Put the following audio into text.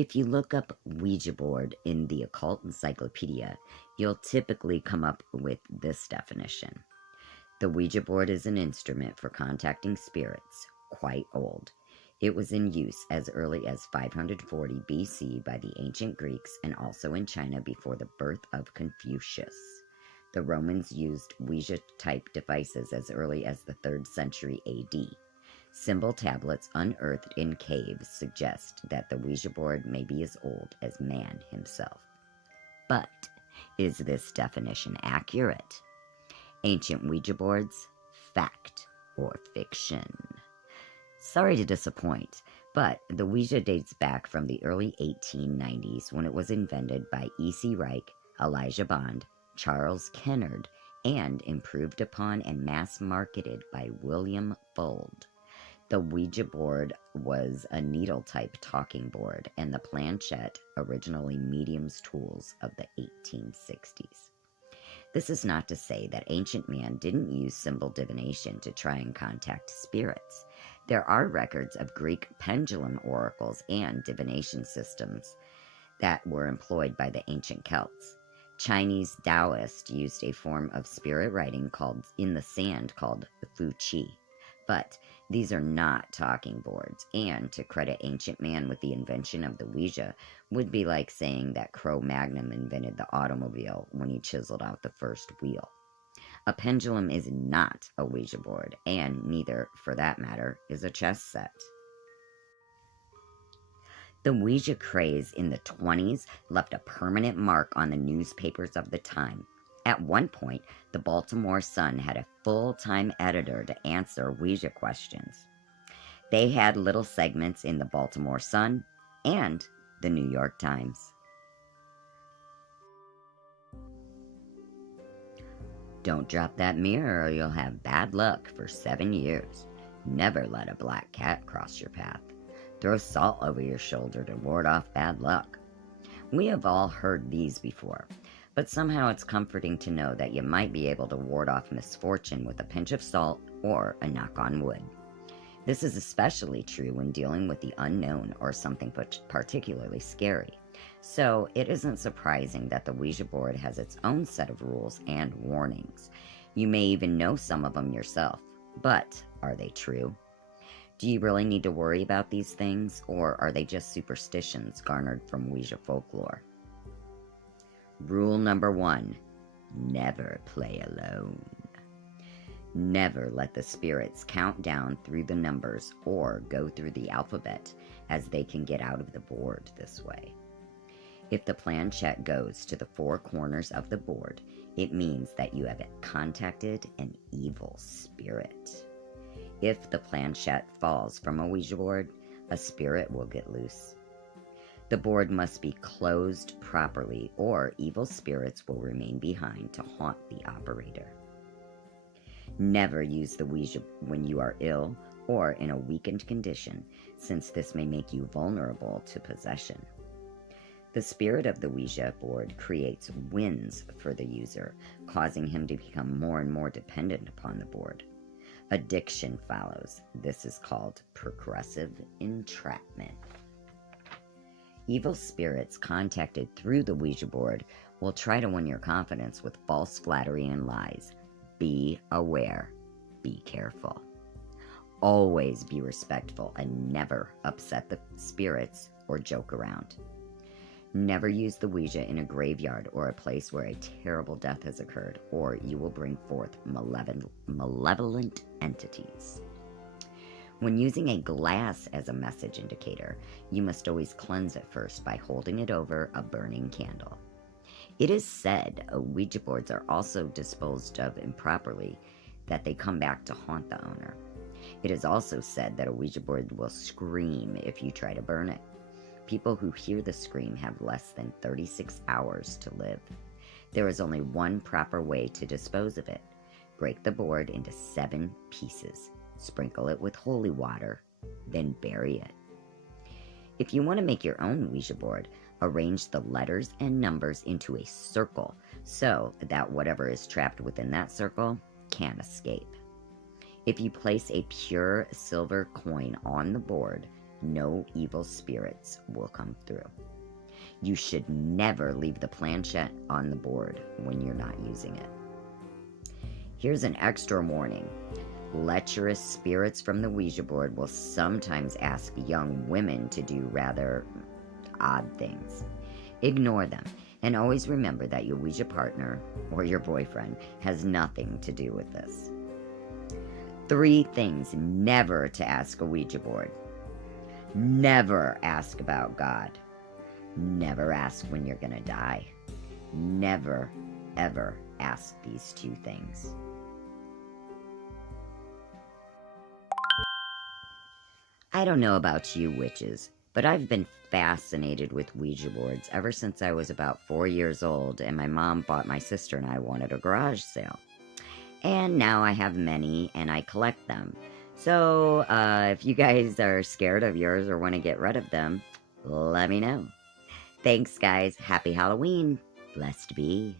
If you look up Ouija board in the Occult Encyclopedia, you'll typically come up with this definition. The Ouija board is an instrument for contacting spirits, quite old. It was in use as early as 540 BC by the ancient Greeks and also in China before the birth of Confucius. The Romans used Ouija-type devices as early as the 3rd century AD. Symbol tablets unearthed in caves suggest that the Ouija board may be as old as man himself. But is this definition accurate? Ancient Ouija boards, fact or fiction? Sorry to disappoint, but the Ouija dates back from the early 1890s when it was invented by E.C. Reich, Elijah Bond, Charles Kennard, and improved upon and mass-marketed by William Fuld. The Ouija board was a needle-type talking board, and the planchette originally medium's tools of the 1860s. This is not to say that ancient man didn't use symbol divination to try and contact spirits. There are records of Greek pendulum oracles and divination systems that were employed by the ancient Celts. Chinese Taoists used a form of spirit writing called in the sand called Fu Qi. But these are not talking boards, and to credit ancient man with the invention of the Ouija would be like saying that Cro-Magnon invented the automobile when he chiseled out the first wheel. A pendulum is not a Ouija board, and neither, for that matter, is a chess set. The Ouija craze in the 20s left a permanent mark on the newspapers of the time. At one point, the Baltimore Sun had a full-time editor to answer Ouija questions. They had little segments in the Baltimore Sun and the New York Times. Don't drop that mirror or you'll have bad luck for 7 years. Never let a black cat cross your path. Throw salt over your shoulder to ward off bad luck. We have all heard these before. But somehow it's comforting to know that you might be able to ward off misfortune with a pinch of salt or a knock on wood. This is especially true when dealing with the unknown or something particularly scary. So it isn't surprising that the Ouija board has its own set of rules and warnings. You may even know some of them yourself, but are they true? Do you really need to worry about these things, or are they just superstitions garnered from Ouija folklore? Rule number 1, never play alone. Never let the spirits count down through the numbers or go through the alphabet, as they can get out of the board this way. If the planchette goes to the 4 corners of the board, it means that you have contacted an evil spirit. If the planchette falls from a Ouija board, a spirit will get loose. The board must be closed properly, or evil spirits will remain behind to haunt the operator. Never use the Ouija when you are ill or in a weakened condition, since this may make you vulnerable to possession. The spirit of the Ouija board creates wins for the user, causing him to become more and more dependent upon the board. Addiction follows. This is called progressive entrapment. Evil spirits contacted through the Ouija board will try to win your confidence with false flattery and lies. Be aware. Be careful. Always be respectful and never upset the spirits or joke around. Never use the Ouija in a graveyard or a place where a terrible death has occurred, or you will bring forth malevolent entities. When using a glass as a message indicator, you must always cleanse it first by holding it over a burning candle. It is said Ouija boards are also disposed of improperly, that they come back to haunt the owner. It is also said that a Ouija board will scream if you try to burn it. People who hear the scream have less than 36 hours to live. There is only one proper way to dispose of it. Break the board into 7 pieces. Sprinkle it with holy water, then bury it. If you want to make your own Ouija board, arrange the letters and numbers into a circle so that whatever is trapped within that circle can't escape. If you place a pure silver coin on the board, no evil spirits will come through. You should never leave the planchette on the board when you're not using it. Here's an extra warning. Lecherous spirits from the Ouija board will sometimes ask young women to do rather odd things. Ignore them, and always remember that your Ouija partner or your boyfriend has nothing to do with this. 3 things never to ask a Ouija board. Never ask about God. Never ask when you're gonna die. Never, ever ask these 2 things. I don't know about you witches, but I've been fascinated with Ouija boards ever since I was about 4 years old and my mom bought my sister and I one at a garage sale. And now I have many and I collect them. So if you guys are scared of yours or want to get rid of them, let me know. Thanks guys, happy Halloween, blessed be.